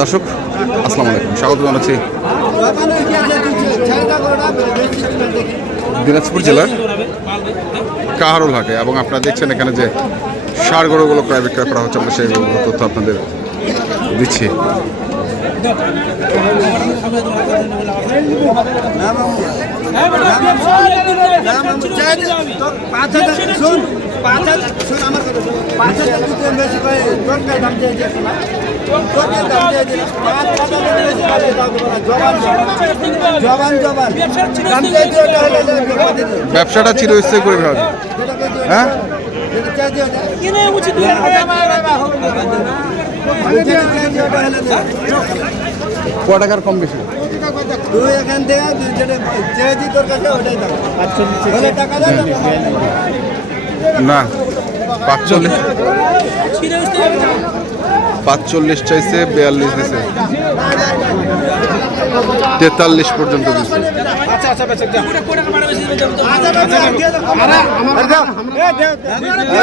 দর্শক, আসসালামু আলাইকুম। স্বাগত জানাচ্ছি দিনাজপুর জেলার কাহারুল হাটে এবং আপনারা দেখছেন এখানে যে সার গরুগুলো ক্রয় বিক্রয় করা হচ্ছে, আমরা সেই তথ্য আপনাদের দিচ্ছি। পাঁচ হাজার শোন পাঁচ হাজার শোন আমার কথা শোন। পাঁচ হাজার দুটো বেশি করে তোর দাম দিয়ে দিয়েছে না তোর দাম দিয়ে দিল পাঁচ হাজার বেশি করে দাম দেবো না জবান জবান জবান দাম দিয়ে দিও তাহলে জমা ব্যবসাটা চিরস্থায়ী করে হ্যাঁ দিও না যেটা চাই দিও তাহলে দিও ক টাকার কম বেশি? তুই এখান থেকে যেটা চাই তোর কাছে ওটাই টাকা দাও না পাঁচচল্লিশ। পাঁচচল্লিশ চাইছে বিয়াল্লিশ দিছে। তেতাল্লিশ পর্যন্ত দিছে।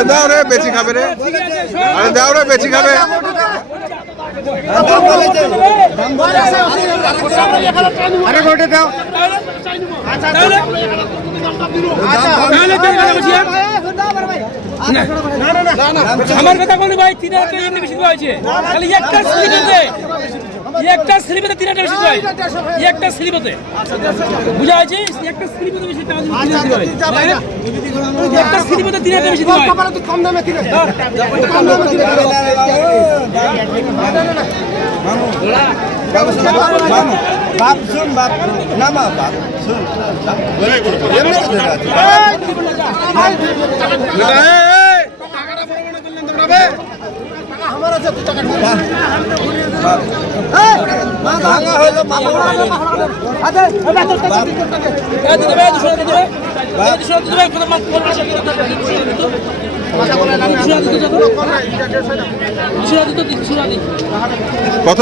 দাও। রে বেশি খাবে রে। আরে দাও রে বেশি খাবে দাম বলেছে দাম বলেছে আরে দাও আমার কথা বলি ভাই তিন হাজার একটা স্লিপেতে একটা তিন হাজার বেশি হয় একটা স্লিপেতে বুঝা আছে একটা স্লিপেতে বেশি হয় একটা স্লিপেতে তিন হাজার বেশি কম দামে দামে কিনে বাপ শুন বাপ না মা বাপ শুন ভাঙা হলো কত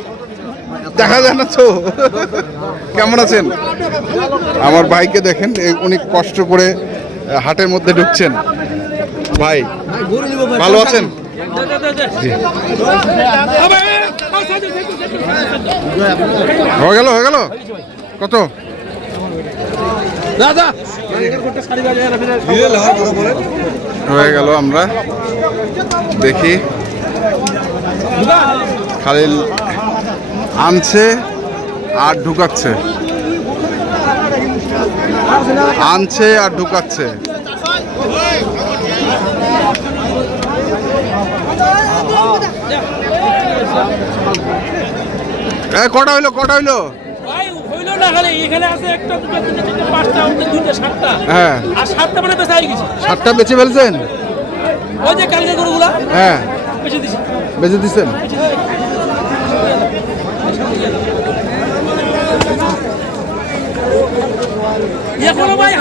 দেখা যায় না তো। কেমন আছেন? আমার ভাইকে দেখেন উনি কষ্ট করে হাটের মধ্যে ঢুকছেন। ভাই, ভালো আছেন? হয়ে গেল হয়ে গেল? কত? হয়ে গেল আমরা। দেখি। খালিল আনছে আর ঢুকাচ্ছে। আনছে আর ঢুকাচ্ছে। কটা হইল কটা হইল? ভাই হইল না খালি এখানে আছে একটা দুটো তিনটে চারটে পাঁচটা আমাদের দুইটা সাতটা হ্যাঁ আর সাতটা মানে বেচা হয়ে গেছে সাতটা বেচে ফেলছেন ওই যে কালকে গরুগুলা হ্যাঁ বেঁচে দিছি বেচে দিচ্ছেন এখনও ভাই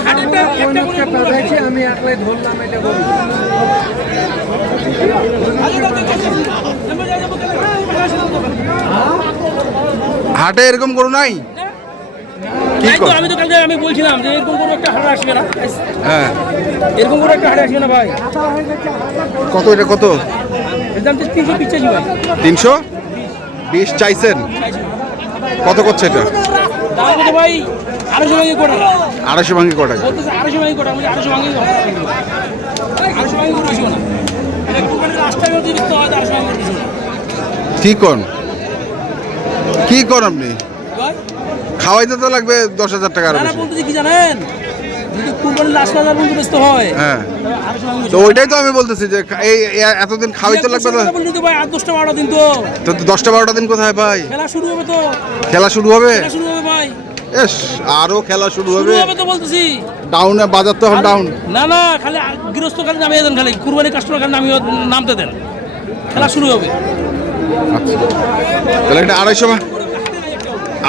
একটা করে আমি একলাই ধরলাম এটা গরু হাটে এরকম গরু নাই? কর? আমি তো কালকে আমি বলছিলাম যে এরকম করে একটা হাটে আসবে না। হ্যাঁ। এরকম করে একটা হাটে আসবে না ভাই। কত এটা কত? তিনশো পিচ্ছাছি ভাই। তিনশো? বিশ চাইছেন। কত করছে এটা? ভাই? আড়াইশো ভাঙি কোটা? আড়াইশো ভাঙি ক আড়াইশো ভাঙি কোটা? আড়াইশো ভাঙি আড়াইশো ভাঙি করে না এটা কোরবানির রাস্তায় যদি বিকতে হয় তো আড়াইশো ভাঙি করে দিবে না কি কর কি কর আপনি? খাওয়াইতে তো লাগবে দশ হাজার টাকা কি জানেন? হয় তো ওইটাই তো আমি বলতেছি যে এই এতদিন খাওয়াইতে লাগবে তো দশটা বারোটা দিন কোথায় ভাই খেলা শুরু হবে তো। খেলা শুরু হবে? এস আরও খেলা শুরু হবে। হবে তো বলতেছি। ডাউনে বাজার তো এখন ডাউন না না খালি গৃহস্থ খালি নামিয়ে দেন খালি কুরবানি কাস্টমার খালি নামিয়ে নামতে দেন। খেলা শুরু হবে। আচ্ছা। তাহলে এটা আড়াইশো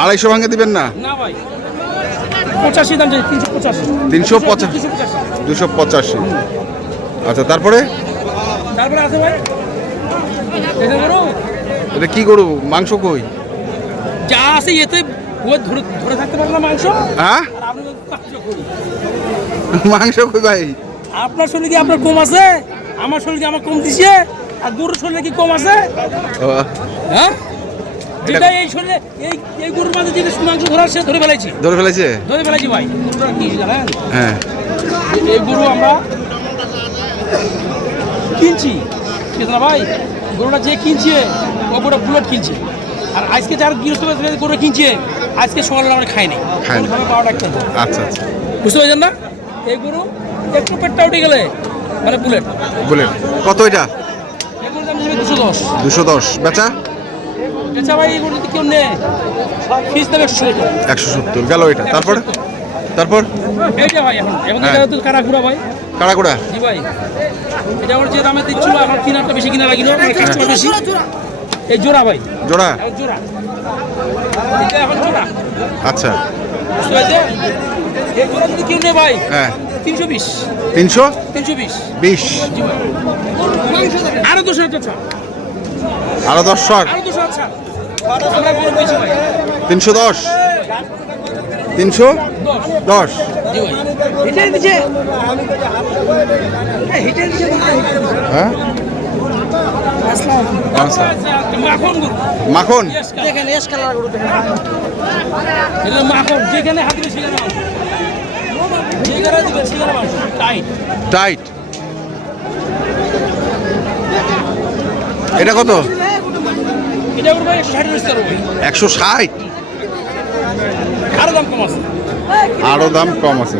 আড়াইশো ভাঙে দিবেন না? না ভাই। পঁচাশি দাম তিনশো পঁচাশি। তিনশো পঁচাশি। দুশো পঁচাশি। আচ্ছা তারপরে? তারপরে আছে ভাই। এটা কি করব মাংস কই? যা আছে এতে ও ধরে ধরে থাকতে না মাংস? হ্যাঁ? মাংস কই ভাই? আপনার শরীরে কি আপনার কম আছে? আমার শরীরে কি আমার কম দিছে? আর গরুর শরীরে কি কম আছে? হ্যাঁ? যেটা এই শরীরে এই এই গরুর মাঝে যেটা মাংস ধরার সে ধরে ধরে ফেলেছে? ধরে ভাই। কি জানেন হ্যাঁ? এই- গরু আমরা কিনছি। না ভাই? গরুটা যে কিনছে ও গরুটা বুলেট কিনছে। আর আজকে যার গৃহস্থ গরু কিনছে। আজকে সকালে আমরা খাইনি। খাবে একটা আচ্ছা আচ্ছা। বুঝতে পারছেন না? এই গরু একটু পেটটা উঠে গেলে মানে বুলেট। বুলেট। কত এটা? দুশো দশ। দুশো দশ। বেচা? আচ্ছা ভাই এই গরু যদি কেউ নেয় ফিস দেবে একশো সত্তর। একশো সত্তর। গেল এটা। তারপর? তারপর? এইটা ভাই এখন। এখন হ্যাঁ। এটা তো ভাই। জি ভাই। এটা আমার যে দামে দিচ্ছিল এখন কিনারটা বেশি কিনা লাগিল কাস্টমার বেশি। এই জোড়া ভাই। জোড়া? জোড়া। আচ্ছা। যদি কেউ নেয় ভাই হ্যাঁ। তিনশো? বিশ। তিনশো তিনশো বিশ বিশ আরও দুশো হাজার আরও দশ শট তিনশো দশ। তিনশো? দশ। হ্যাঁ। মাখন মাখন? দেখেন এস কালার গরু দেখেন মাখন। যেখানে হাত দিবে সেখানে মাংস যেখানে দিবে সেখানে মাংস টাইট টাইট এটা কত? একশো ষাট। আরও দাম কম আছে। আরও দাম কম আছে।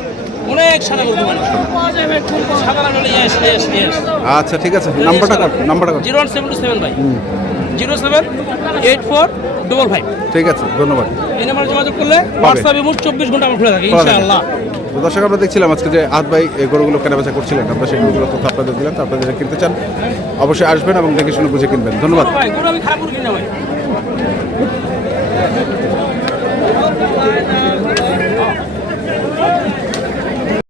আচ্ছা ঠিক আছে। Zero one seven seven zero seven eight four five. ঠিক আছে ধন্যবাদ। এই নাম্বারে যোগাযোগ করলে চব্বিশ ঘণ্টা দর্শক আমরা দেখছিলাম আজকে যে আত ভাই গরুগুলো কেনাবেচা করছিলেন। আমরা সেই গরুগুলো তথ্য আপনাদের দিলাম তো আপনারা কিনতে চান অবশ্যই আসবেন এবং দেখে শুনে বুঝে কিনবেন। ধন্যবাদ। খারাপ